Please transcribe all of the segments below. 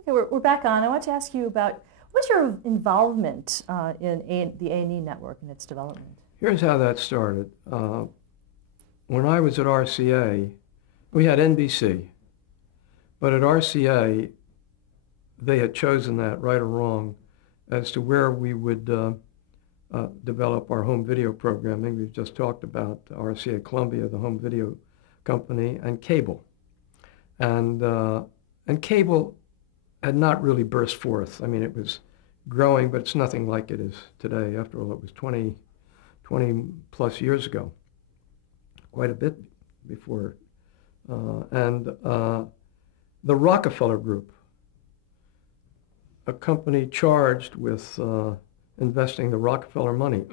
Okay, we're back on. I want to ask you about what's your involvement in the A&E network and its development? Here's how that started. When I was at RCA, we had NBC, but at RCA, they had chosen that, right or wrong, as to where we would develop our home video programming. We've just talked about RCA Columbia, the home video company, and cable. And cable had not really burst forth. I mean, it was growing, but it's nothing like it is today. After all, it was 20 plus years ago, quite a bit before. The Rockefeller Group, a company charged with investing the Rockefeller money,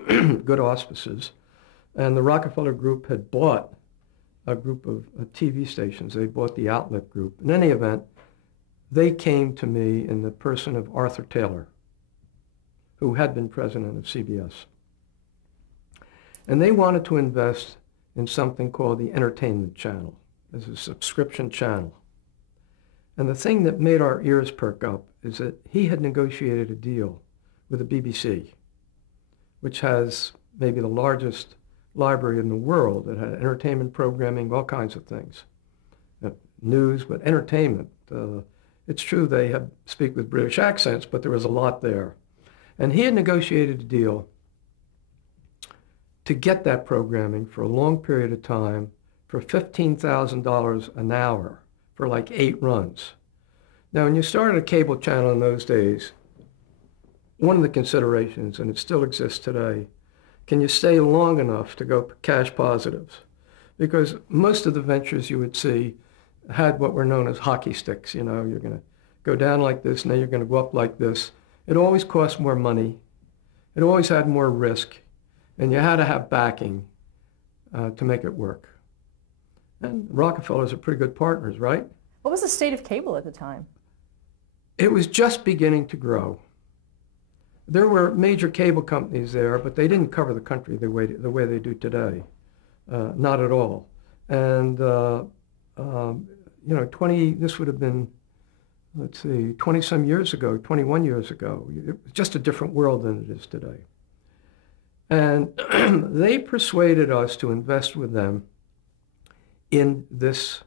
good auspices, and the Rockefeller Group had bought a group of TV stations. They bought the Outlet Group. In any event, they came to me in the person of Arthur Taylor, who had been president of CBS. And they wanted to invest in something called the entertainment channel, as a subscription channel. And the thing that made our ears perk up is that he had negotiated a deal with the BBC, which has maybe the largest library in the world that had entertainment programming, all kinds of things. News, but entertainment. It's true they speak with British accents, but there was a lot there. And he had negotiated a deal to get that programming for a long period of time for $15,000 an hour for like 8 runs. Now, when you started a cable channel in those days, one of the considerations, and it still exists today, can you stay long enough to go cash positives? Because most of the ventures you would see had what were known as hockey sticks. You know, you're going to go down like this, now you're going to go up like this. It always cost more money. It always had more risk. And you had to have backing to make it work. And Rockefellers are pretty good partners, right? What was the state of cable at the time? It was just beginning to grow. There were major cable companies there, but they didn't cover the country the way they do today. Not at all. And you know, this would have been, let's see, 20-some years ago, 21 years ago. It was just a different world than it is today. And they persuaded us to invest with them in this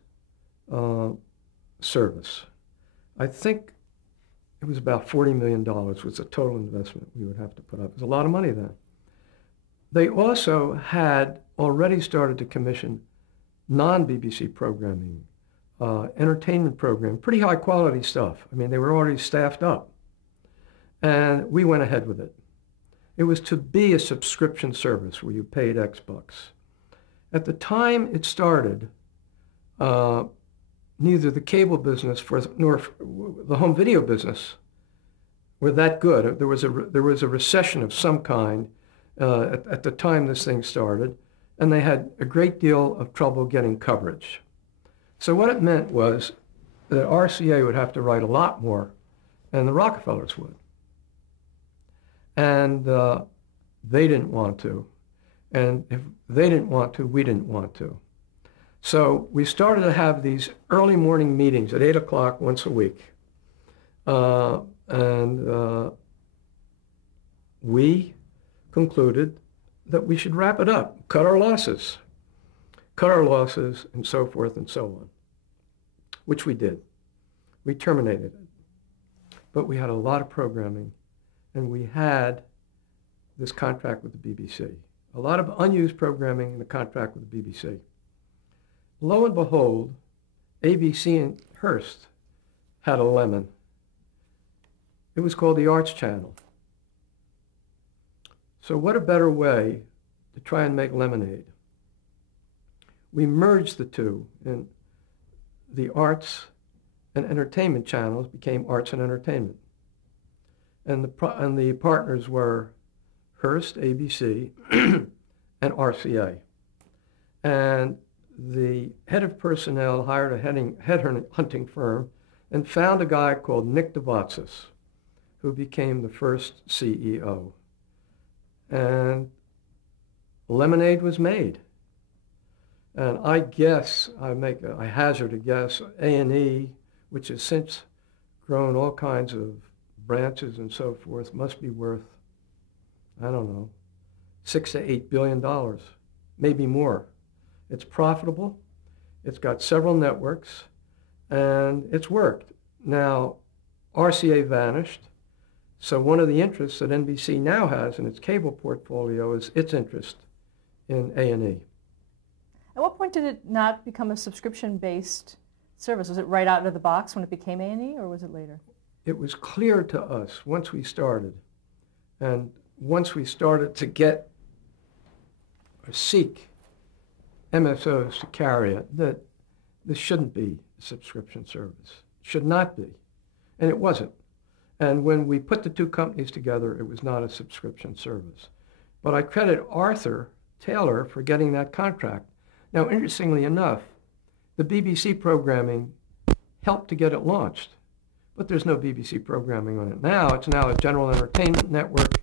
service. I think it was about $40 million was the total investment we would have to put up. It was a lot of money then. They also had already started to commission non-BBC programming, entertainment program, pretty high quality stuff. I mean, they were already staffed up. And we went ahead with it. It was to be a subscription service where you paid X bucks. At the time it started, neither the cable business nor the home video business were that good. There was a recession of some kind at the time this thing started, and they had a great deal of trouble getting coverage. So what it meant was that RCA would have to write a lot more, and the Rockefellers would. And they didn't want to. And if they didn't want to, we didn't want to. So we started to have these early morning meetings at 8 o'clock once a week. We concluded that we should wrap it up, cut our losses, and so forth and so on, which we did. We terminated it. But we had a lot of programming, and we had this contract with the BBC. A lot of unused programming in the contract with the BBC. Lo and behold, ABC and Hearst had a lemon. It was called the Arts Channel. So what a better way to try and make lemonade. We merged the two, and the arts and entertainment channels became Arts and Entertainment. And the partners were Hearst, ABC, and RCA. And the head of personnel hired a headhunting firm and found a guy called Nick DeVatsis, who became the first CEO. And lemonade was made. And I guess, I hazard a guess, A&E, which has since grown all kinds of branches and so forth, must be worth, I don't know, $6 to $8 billion, maybe more. It's profitable, it's got several networks, and it's worked. Now, RCA vanished, so one of the interests that NBC now has in its cable portfolio is its interest in A&E. At what point did it not become a subscription-based service? Was it right out of the box when it became A&E, or was it later? It was clear to us once we started, and once we started to get or seek MSOs to carry it, that this shouldn't be a subscription service. It should not be. And it wasn't. And when we put the two companies together, it was not a subscription service. But I credit Arthur Taylor for getting that contract. Now, interestingly enough, the BBC programming helped to get it launched, but there's no BBC programming on it now. It's now a general entertainment network,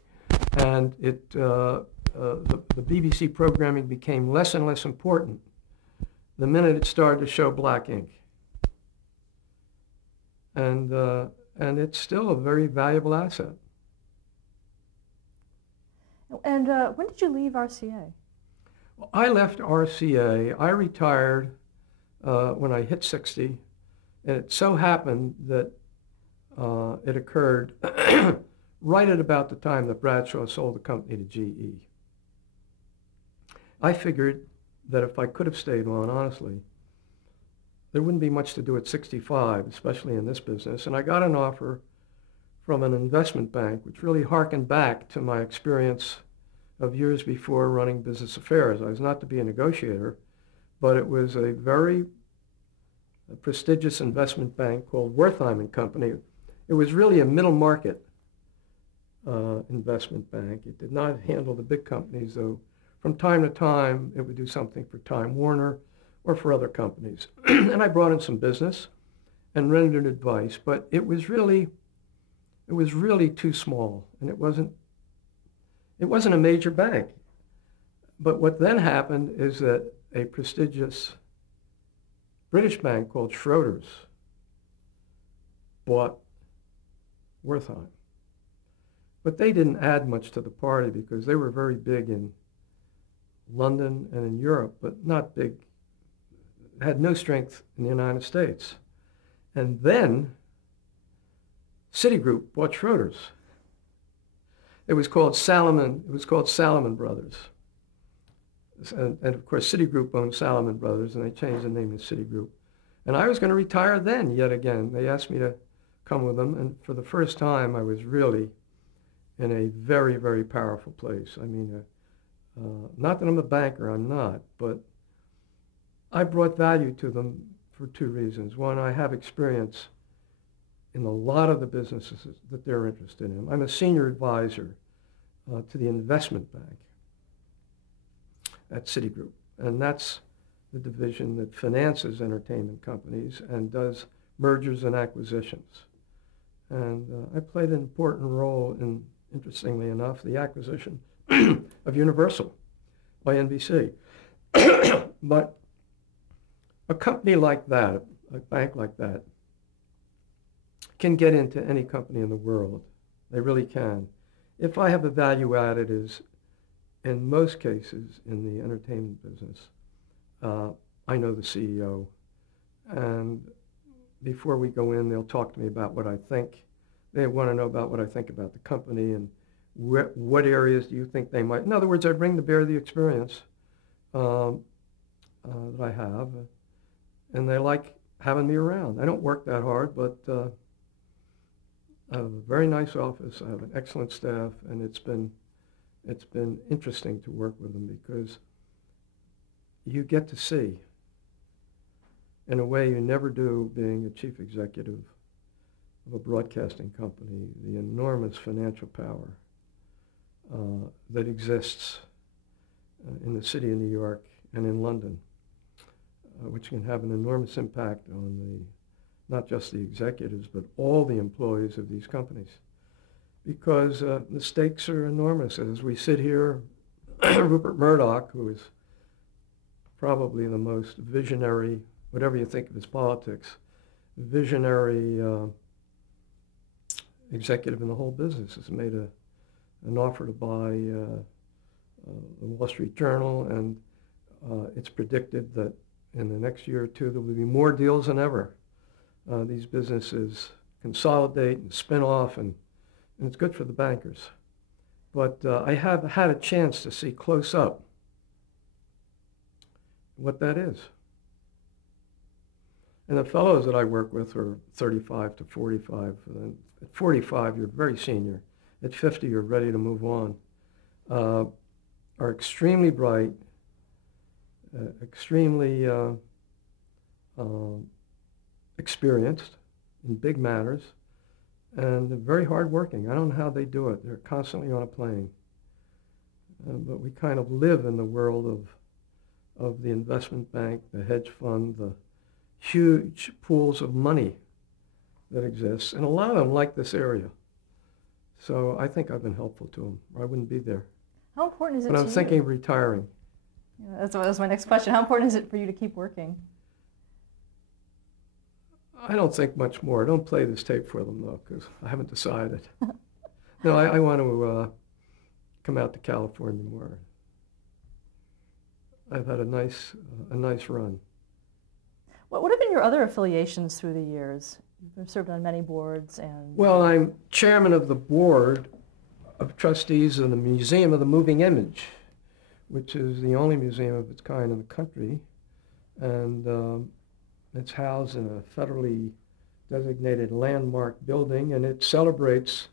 and the BBC programming became less and less important the minute it started to show black ink. And it's still a very valuable asset. And when did you leave RCA? Well, I left RCA. I retired when I hit 60, and it so happened that it occurred right at about the time that Bradshaw sold the company to GE. I figured that if I could have stayed on, honestly, there wouldn't be much to do at 65, especially in this business. And I got an offer from an investment bank, which really harkened back to my experience of years before running business affairs. I was not to be a negotiator, but it was a very prestigious investment bank called Wertheim and Company. It was really a middle market investment bank. It did not handle the big companies, though. From time to time, it would do something for Time Warner or for other companies. And I brought in some business and rendered advice, but it was really too small, and it wasn't a major bank. But what then happened is that a prestigious British bank called Schroders bought Wertheim. But they didn't add much to the party because they were very big in London and in Europe, but not big, had no strength in the United States. And then Citigroup bought Schroders. It was called Salomon Brothers. And of course, Citigroup owned Salomon Brothers, and they changed the name to Citigroup. And I was going to retire then, yet again. They asked me to come with them, and for the first time, I was really in a very, very powerful place. I mean, not that I'm a banker, I'm not, but I brought value to them for two reasons. One, I have experience in a lot of the businesses that they're interested in. I'm a senior advisor to the investment bank at Citigroup, and that's the division that finances entertainment companies and does mergers and acquisitions. And I played an important role in, interestingly enough, the acquisition of Universal by NBC. But a company like that, a bank like that, can get into any company in the world. They really can. If I have a value added is, in most cases in the entertainment business, I know the CEO, and before we go in, they'll talk to me about what I think. They want to know about what I think about the company and what areas do you think they might. In other words, I bring to bear the experience that I have, and they like having me around. I don't work that hard, but I have a very nice office. I have an excellent staff, and it's been interesting to work with them because you get to see, in a way you never do being a chief executive of a broadcasting company, the enormous financial power that exists in the city of New York and in London, which can have an enormous impact on not just the executives, but all the employees of these companies. Because the stakes are enormous. As we sit here, Rupert Murdoch, who is probably the most visionary, whatever you think of his politics, visionary executive in the whole business has made an offer to buy the Wall Street Journal, and it's predicted that in the next year or two there will be more deals than ever. These businesses consolidate and spin off, and it's good for the bankers. But I have had a chance to see close up what that is. And the fellows that I work with are 35 to 45. At 45, you're very senior. At 50, you're ready to move on. Are extremely bright, extremely experienced in big matters, and very hardworking. I don't know how they do it. They're constantly on a plane. But we kind of live in the world of the investment bank, the hedge fund, the huge pools of money that exist, and a lot of them like this area. So I think I've been helpful to them, or I wouldn't be there. How important is it But to I'm you? thinking of retiring. Yeah, that was my next question. How important is it for you to keep working? I don't think much more. I don't play this tape for them, though, because I haven't decided. No, I want to come out to California more. I've had a nice run. What have been your other affiliations through the years? You've served on many boards and... Well, I'm chairman of the board of trustees of the Museum of the Moving Image, which is the only museum of its kind in the country. And it's housed in a federally designated landmark building, and it celebrates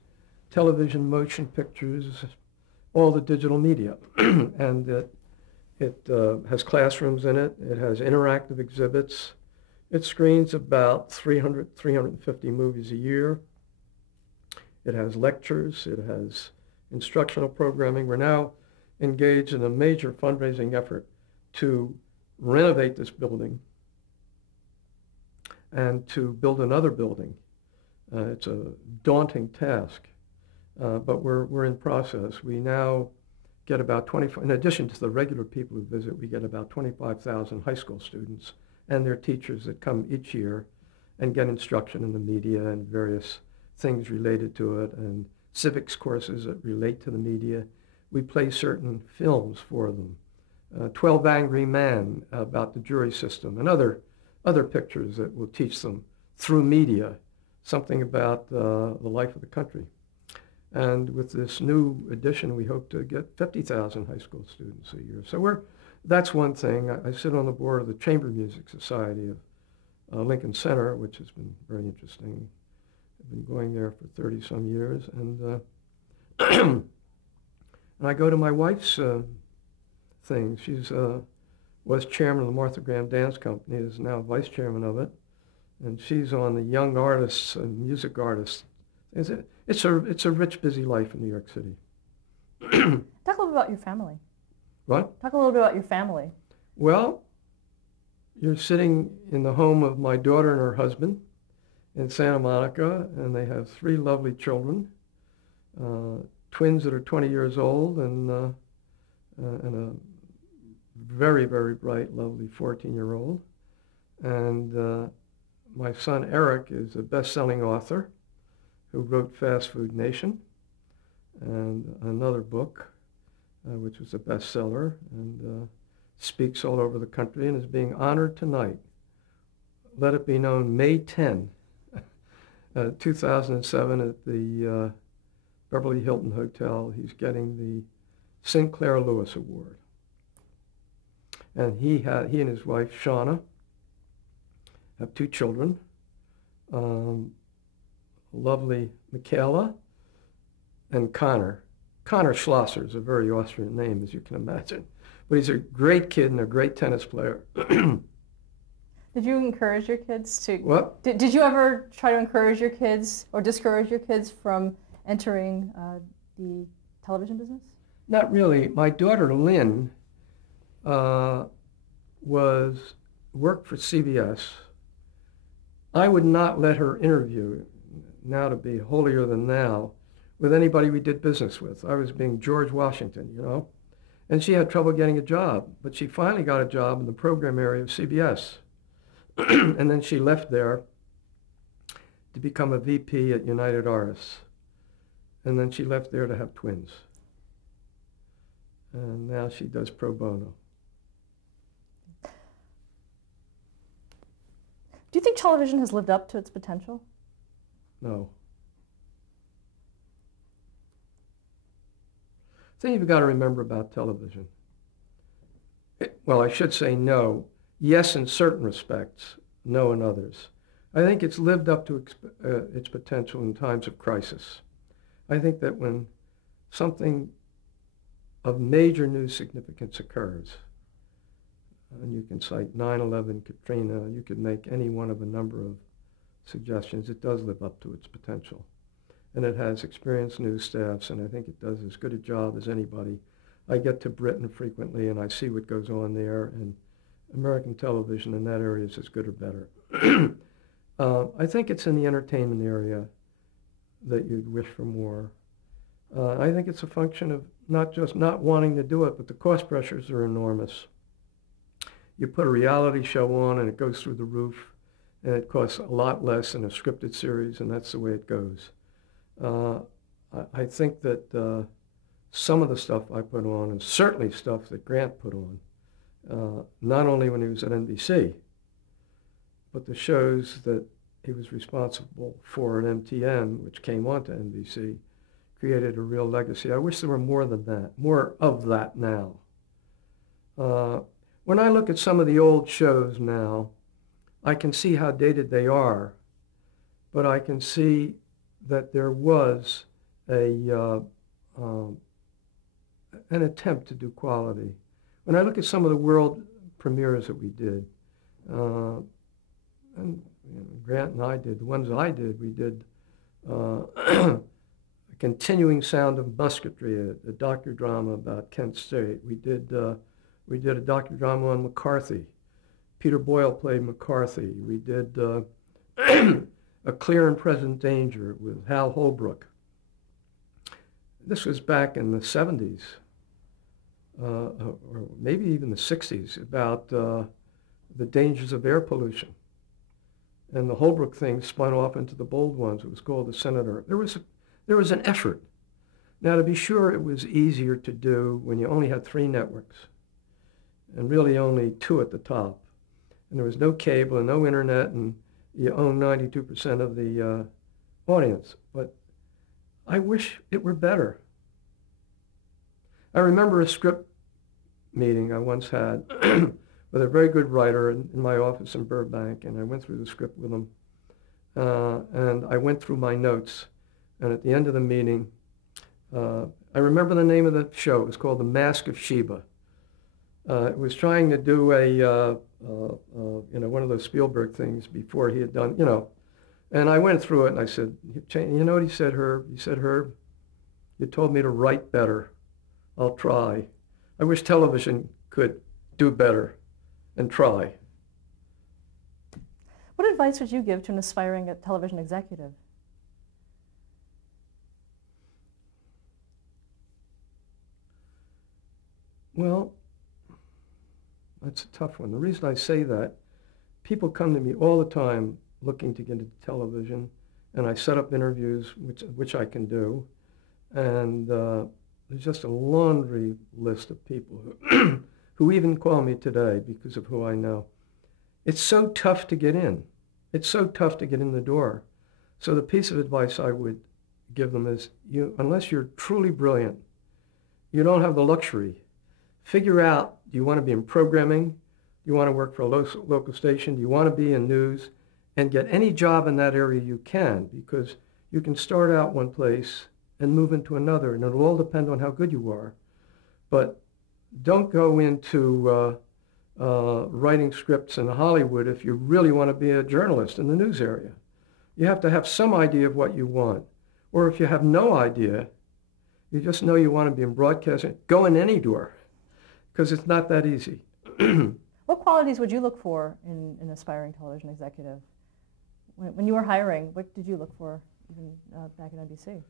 television, motion pictures, all the digital media. And it has classrooms in it. It has interactive exhibits. It screens about 350 movies a year. It has lectures. It has instructional programming. We're now engaged in a major fundraising effort to renovate this building and to build another building. It's a daunting task, but we're in process. We now get about 25, in addition to the regular people who visit, we get about 25,000 high school students and their teachers that come each year and get instruction in the media and various things related to it, and civics courses that relate to the media. We play certain films for them. 12 Angry Men about the jury system, and other pictures that will teach them through media something about the life of the country. And with this new edition, we hope to get 50,000 high school students a year. So that's one thing. I sit on the board of the Chamber Music Society of Lincoln Center, which has been very interesting. I've been going there for 30-some years. And, and I go to my wife's thing. She's was chairman of the Martha Graham Dance Company, is now vice chairman of it. And she's on the young artists and music artists. It's a rich, busy life in New York City. Talk a little bit about your family. What? Talk a little bit about your family. Well, you're sitting in the home of my daughter and her husband in Santa Monica, and they have 3 lovely children, twins that are 20 years old, and a very, very bright, lovely 14-year-old. And my son Eric is a best-selling author who wrote Fast Food Nation and another book, which was a bestseller, and speaks all over the country and is being honored tonight. Let it be known, May 10, 2007, at the Beverly Hilton Hotel. He's getting the Sinclair Lewis Award. And he and his wife, Shauna, have 2 children. Lovely Michaela and Connor. Connor Schlosser is a very Austrian name, as you can imagine. But he's a great kid and a great tennis player. Did you encourage your kids to... What? Did you ever try to encourage your kids or discourage your kids from entering the television business? Not really. My daughter Lynn worked for CBS. I would not let her interview, now to be holier than thou, with anybody we did business with. I was being George Washington, you know. And she had trouble getting a job, but she finally got a job in the program area of CBS. And then she left there to become a VP at United Artists. and then she left there to have twins. And now she does pro bono. Do you think television has lived up to its potential? No. The thing you've got to remember about television, well, I should say no. Yes, in certain respects, no in others. I think it's lived up to its potential in times of crisis. I think that when something of major news significance occurs, and you can cite 9/11, Katrina, you could make any one of a number of suggestions, it does live up to its potential. And it has experienced news staffs, and I think it does as good a job as anybody. I get to Britain frequently, and I see what goes on there, and American television in that area is as good or better. I think it's in the entertainment area that you'd wish for more. I think it's a function of not just not wanting to do it, but the cost pressures are enormous. You put a reality show on and it goes through the roof, and it costs a lot less than a scripted series, and that's the way it goes. I think that some of the stuff I put on, and certainly stuff that Grant put on, not only when he was at NBC, but the shows that he was responsible for at MTN, which came on to NBC, created a real legacy. I wish there were more than that, more of that now. When I look at some of the old shows now, I can see how dated they are, but I can see that there was an attempt to do quality. When I look at some of the world premieres that we did, and Grant and I did, the ones I did, we did A Continuing Sound of Musketry, a docudrama about Kent State. We did a docudrama on McCarthy. Peter Boyle played McCarthy. We did A Clear and Present Danger with Hal Holbrook. This was back in the 70s, or maybe even the 60s, about the dangers of air pollution. And the Holbrook thing spun off into the bold ones. It was called The Senator. There was an effort. Now, to be sure, it was easier to do when you only had 3 networks, and really only 2 at the top. And there was no cable and no internet, and you own 92% of the audience. But I wish it were better. I remember a script meeting I once had with a very good writer in my office in Burbank, and I went through the script with him. And I went through my notes, and at the end of the meeting, I remember the name of the show. It was called The Mask of Sheba. It was trying to do one of those Spielberg things before he had done, And I went through it, and I said, you know what he said, Herb? He said, Herb, you told me to write better. I'll try. I wish television could do better and try. What advice would you give to an aspiring television executive? Well, that's a tough one. The reason I say that, people come to me all the time looking to get into television, and I set up interviews, which I can do, and there's just a laundry list of people who even call me today because of who I know. It's so tough to get in. It's so tough to get in the door. So the piece of advice I would give them is, unless you're truly brilliant, you don't have the luxury. Figure out, do you want to be in programming? Do you want to work for a local station? Do you want to be in news? And get any job in that area you can, because you can start out one place and move into another, and it'll all depend on how good you are. But don't go into writing scripts in Hollywood if you really want to be a journalist in the news area. You have to have some idea of what you want. Or if you have no idea, you just know you want to be in broadcasting, go in any door, because it's not that easy. What qualities would you look for in an aspiring television executive? When you were hiring, what did you look for even back at NBC?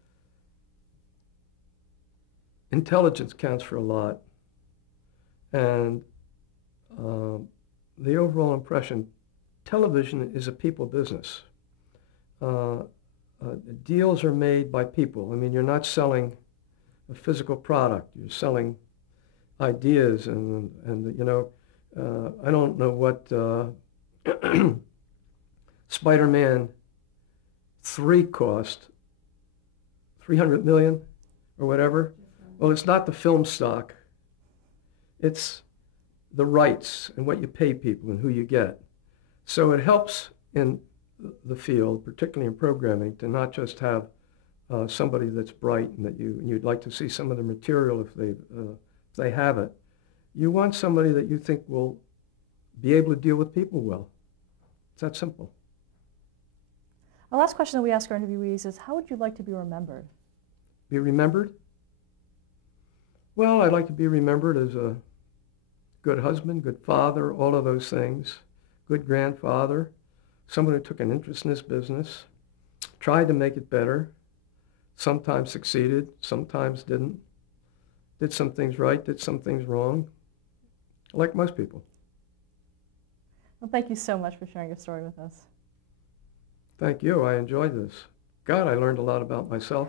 Intelligence counts for a lot. And the overall impression, television is a people business. deals are made by people. I mean, you're not selling a physical product. You're selling ideas, and you know, I don't know what Spider-Man 3 cost, 300 million or whatever. Well, it's not the film stock. It's the rights and what you pay people and who you get. So it helps in the field, particularly in programming, to not just have somebody that's bright and that you'd like to see some of the material if they have it. You want somebody that you think will be able to deal with people well. It's that simple. Our last question that we ask our interviewees is, how would you like to be remembered? Be remembered? Well, I'd like to be remembered as a good husband, good father, all of those things. Good grandfather, someone who took an interest in this business, tried to make it better, sometimes succeeded, sometimes didn't, did some things right, did some things wrong, like most people. Well, thank you so much for sharing your story with us. Thank you. I enjoyed this. God, I learned a lot about myself.